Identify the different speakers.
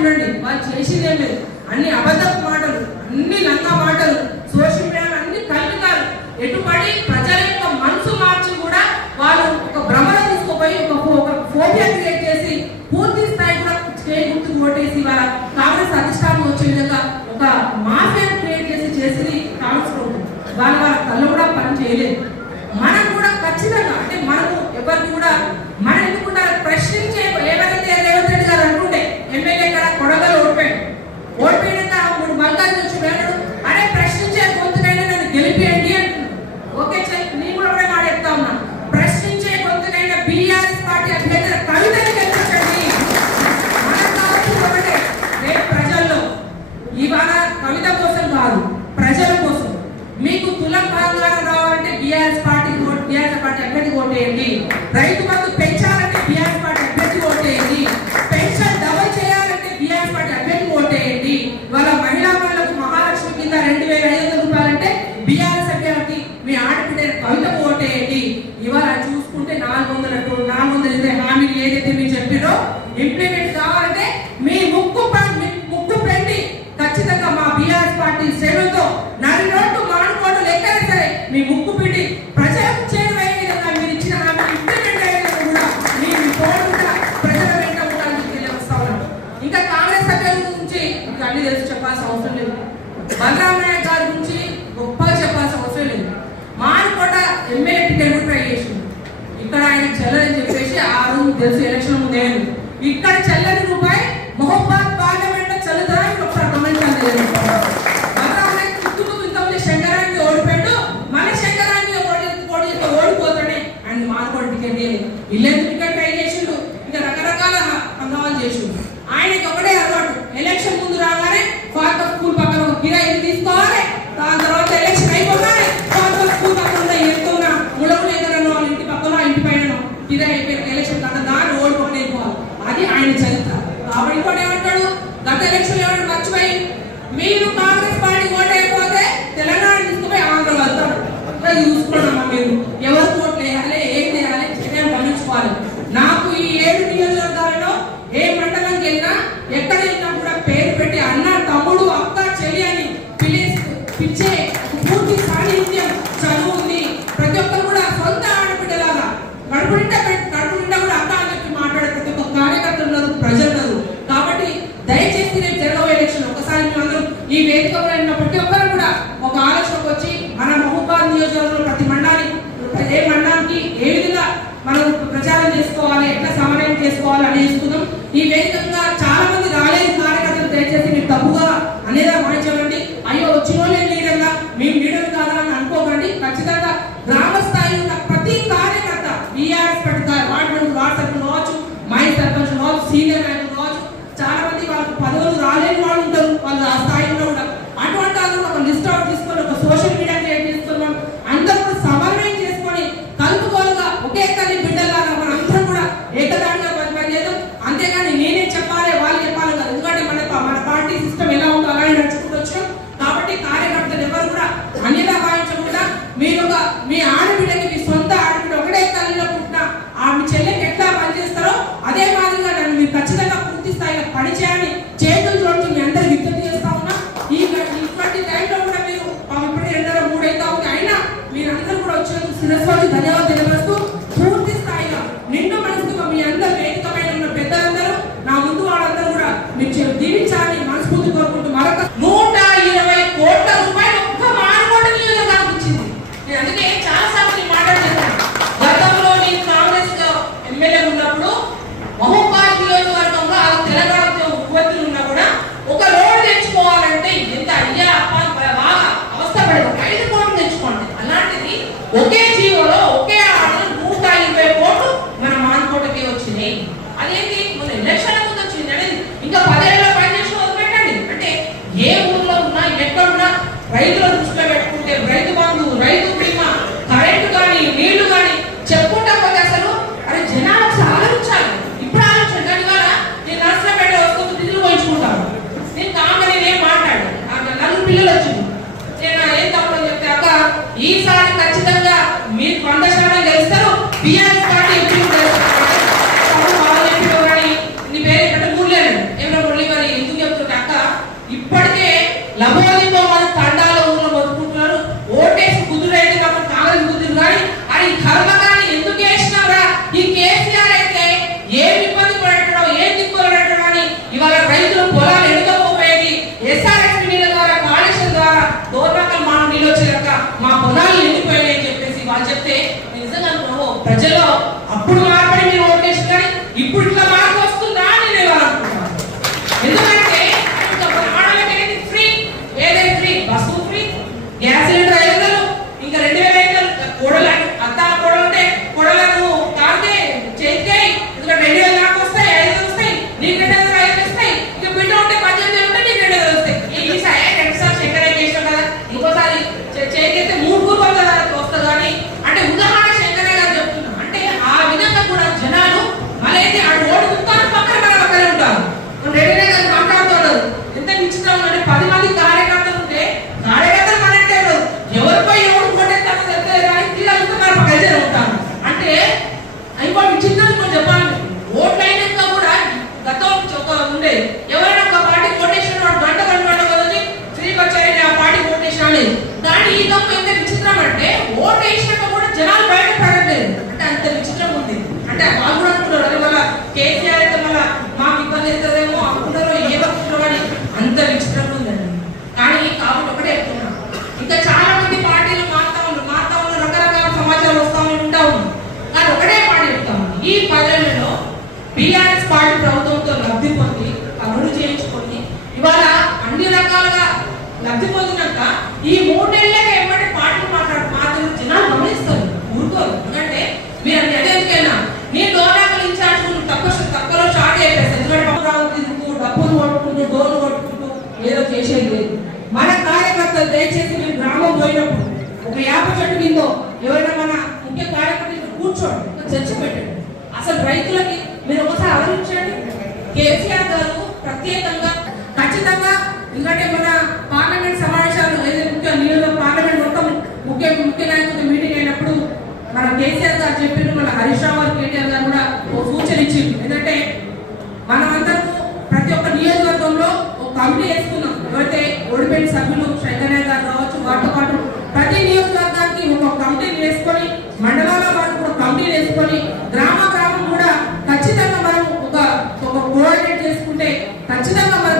Speaker 1: చూడండి వాళ్ళు చేసిందేం లేదు. అన్ని అబద్ధపు మాటలు అన్ని లంగ మాటలు సోషల్ మీడియాలో అన్ని కలుపుతారు ఎటుపడి ప్రజల యొక్క మనసు మార్చి కూడా వాళ్ళు ఒక భ్రమణ తీసుకుపోయి ఒక ఒక ఫోబియా క్రియేట్ చేసి పూర్తి స్థాయి కూడా చేయి గుర్తు ఓటేసి వాళ్ళ కాంగ్రెస్ అధిష్టానం వచ్చే విధంగా ఒక మాఫియా క్రియేట్ చేసి చేసింది కాంగ్రెస్ ప్రభుత్వం. వాళ్ళ వాళ్ళ కళ్ళు కూడా పని చేయలేదు. మనం కూడా ఖచ్చితంగా అంటే మనము ఎవరికి కూడా ఇంప్లిమెంట్ కావాలంటే మీ ముక్కు ముక్కు పెండి ఖచ్చితంగా మా బీఆర్ఎస్ పార్టీ శ్రేణులతో నడి రోడ్డు మానుకోవడం లెక్కనే సరే. మీ ముక్కు పిండి ప్రజలకు చేరువయ్యే విధంగా మీరు ఇచ్చిన హామీ ఇంప్లిమెంట్ అయ్యే విధంగా కూడా మీరు మీ ప్రజల వెంట ఉండాలని తెలియవస్తా ఉన్నాను ఇంకా కాంగ్రెస్ సభ్యుల గురించి మీకు అన్ని తెలిసి చెప్పాల్సిన అవసరం లేదు. బలరామయ్య గారి గురించి గొప్పగా చెప్పాల్సిన అవసరం లేదు. మానుకోట ఎమ్మెల్యే టికెట్ ట్రై చేసింది ఇక్కడ ఆయన చెల్లదని చెప్పేసి ఆ రోజు తెలుసు ఎలక్షన్ ముందే ఇక్కడ చెల్లని రూపాయి మొహబ్బాద్ పార్లమెంట్లో చెల్లుదా అని ఒకసారి కమెంట్ అనేది బలరాం నాయక్ ఇంతమంది శంకరాన్ని ఓడిపోయాడు. మన శంకరాన్ని ఓడి ఓడి ఓడిపోతాడే అండ్ మానుకోట టికెట్ ఇయ్యలేదు టికెట్ ట్రై చేసిండు. ఇంకా రకరకాల హంగామాలు చేసిండు. ఆయన మీరు కాంగ్రెస్ పార్టీ ఓట్ అయిపోతే తెలంగాణ తీసుకుపోయి ఆంధ్ర వస్తారు అట్లా చూసుకున్నామా మీరు? ఎవరు ఓట్లు వేయాలి ఏం చేయాలి నేను గమనించుకోవాలి. నాకు ఈ ఏడు నియోజకవర్గాలలో ఏ మండలంకి వెళ్ళినా ఎక్కడ వెళ్ళినా కూడా పేరు పెట్టి అన్న తమ్ముడు అక్క చెల్లి అని పిలి పిలిచే పూర్తి సాన్నిధ్యం చదువు ఉంది ప్రతి ఒక్కరు కూడా సొంత ఆడబిడ్డలాగా కడుపు నిండా పెట్టి కడుపు నిండా కూడా అక్క అని చెప్పి మాట్లాడే ప్రతి ఒక్క కార్యకర్తలు ఉన్నారు ప్రజలు ఉన్నారు కాబట్టి దయచేసి రేపు జరగబోయే ఎలక్షన్ ఒకసారి మేమందరం ఈ వేదిక మీద ఉన్న ప్రతి ఒక్కరు కూడా ఒక ఆలోచనకు వచ్చి మన మహబూబాద్ నియోజకవర్గంలో ప్రతి మండలాన్ని ఏ మండలానికి ఏ విధంగా మనం చేసుకోవాలి ఎట్లా సమన్వయం చేసుకోవాలి అని చేసుకుందాం. ఈ వేదికగా చాలా మంది రాలేదు కార్యకర్తలు దయచేసి మీరు తప్పుగా అనేదా భావించకండి అయ్యో వచ్చిన వాళ్ళే లీడర్గా మేము లీడర్ కాదా అని అనుకోకండి ఖచ్చితంగా గ్రామ స్థాయిలో ఉన్న ప్రతి కార్యకర్త బీఆర్ఎస్ పట్టి వార్డు మెంబర్ వార్డు సభ్యులు కావచ్చు మైన్ సర్పంచ్ కావచ్చు సీనియర్ నాయకులు కావచ్చు చాలా మంది వాళ్ళకి పదవులు రాలేని వాళ్ళు ఉంటారు వాళ్ళు ఆ స్థాయిలో ఉంటారు అటువంటి వాళ్ళు ఒక లిస్ట్ అవుట్ తీసుకొని ఒక సోషల్ మీడియా క్రియేట్ చేసుకున్నాం అందరూ కూడా సమన్వయం చేసుకొని కలుపుకోలుగా ఒకే తల్లి బిడ్డలాగా మన అందరం కూడా ఏకదానిగా పని పనిచేద్దాం అంతేగాని నేనే చెప్పాలి వాళ్ళు చెప్పాలి కాదు ఎందుకంటే మన మన పార్టీ సిస్టమ్ ఎలా ఉందో అలాగే నడుచుకుంటూ వచ్చాం కాబట్టి కార్యకర్తలు ఎవరు కూడా అన్నిలా భావించకుండా మీరు ఒక మీ ఆడబిడ్డకి మీ సొంత ఆడబిడ్డ ఒకటే తల్లిలో పుట్టిన ఆ మీ చెల్లెకి ఎట్లా పనిచేస్తారో అదే మాదిరిగా నన్ను మీరు ఖచ్చితంగా పని చేయాలి చేతులు జోడించి మీ అందరు విజ్ఞప్తి చేస్తా ఉన్నా ఈ ఇటువంటి టైంలో కూడా మీరు పాపం ఇప్పుడే మూడు మూడైతా ఉంది. అయినా మీరందరూ కూడా వచ్చినందుకు సిరస్వామి ధన్యవాదాలు తెలియజేస్తూ పూర్తి స్థాయిగా నిండు మనసుగా మీ అందరు వేదికమైన ఉన్న పెద్దలందరూ నా ముందు వాళ్ళందరూ కూడా మీరు చె- దీవించాలని మనస్ఫూర్తి కోరుకుంటూ మరొక నూట ఇరవై కోట్ల రూపాయలు ఒక్క మానకోట నియోజకవర్గానికి ఇచ్చింది నేను అందుకే చాలా సార్లు ఈ మాట చెప్పాను గతంలో నేను కాంగ్రెస్ ఎమ్మెల్యే ఉన్నప్పుడు మహోపాధి నియోజకవర్గంలో ఆ తెలంగాణ ముఖ్యమంత్రులు ఉన్నా కూడా ఒక రోడ్ తెచ్చుకోవాలంటే ఎంత అయ్యా అప్ప బాగా అవస్థపడేది ఒక ఐదు కోట్లు తెచ్చుకోండి అలాంటిది ఒకే జీవోలో ఒకే ఆర్డర్ నూట ఇరవై కోట్లు మన మాన్కోటకి వచ్చినాయి అదేంటి? మన ఎలక్షన్ ముందు వచ్చింది అనేది ఇంకా పదేళ్ళ పనిచేసిన వదిలిపెట్టండి. అంటే ఏ ఊర్లో ఉన్నా ఎక్కడున్నా రైతుల దృష్టి 大家好。Many are బీఆర్ఎస్ పార్టీ ప్రభుత్వంతో లబ్ధి పొంది అభివృద్ధి చేయించుకొని ఇవాళ అన్ని రకాలుగా లబ్ధి పొందినాక ఈ మూడేళ్ళగా ఏమంటే పార్టీ మాట్లాడు మాత్రం జనాలు గమనిస్తారు ఊరుకోరు. ఎందుకంటే మీరు అది ఎదురికైనా నీ డోలాకలు ఇన్ఛార్జ్ తక్కువ తక్కువలో స్టార్ట్ చేసేసి ఎందుకంటే తీసుకుంటూ డబ్బులు కొట్టుకుంటూ డోలు కొట్టుకుంటూ ఏదో చేసేది లేదు. మన కార్యకర్తలు దయచేసి మీరు గ్రామం పోయినప్పుడు ఒక యాప చెట్టు మీద ఎవరైనా మన ముఖ్య కార్యకర్తలు కూర్చోండి చర్చ పెట్టండి. అసలు రైతులకి మీరు ఒకసారి ఆలోచించండి. కేసీఆర్ గారు ప్రత్యేకంగా ఖచ్చితంగా ఎందుకంటే మన పార్లమెంట్ సమావేశాలు ఏదైతే ముఖ్య నీళ్ళలో పార్లమెంట్ మొత్తం ముఖ్య ముఖ్య నాయకులతో మీటింగ్ అయినప్పుడు మన కేసీఆర్ గారు చెప్పిన మన హరీష్ రావు గారు కేటీఆర్ గారు కూడా ఒక సూచన ఇచ్చింది ఎందుకంటే మనమందరం ప్రతి ఒక్క నియోజకవర్గంలో ఒక కమిటీ వేసుకున్నాం. ఎవరైతే ఓడిపోయిన సభ్యులు శంకరయ్య గారు కావచ్చు వాటితో పాటు ప్రతి నియోజకవర్గానికి ఒక కమిటీని వేసుకొని మండలాల వారు కూడా కమిటీని వేసుకొని ఖచ్చితంగా మనం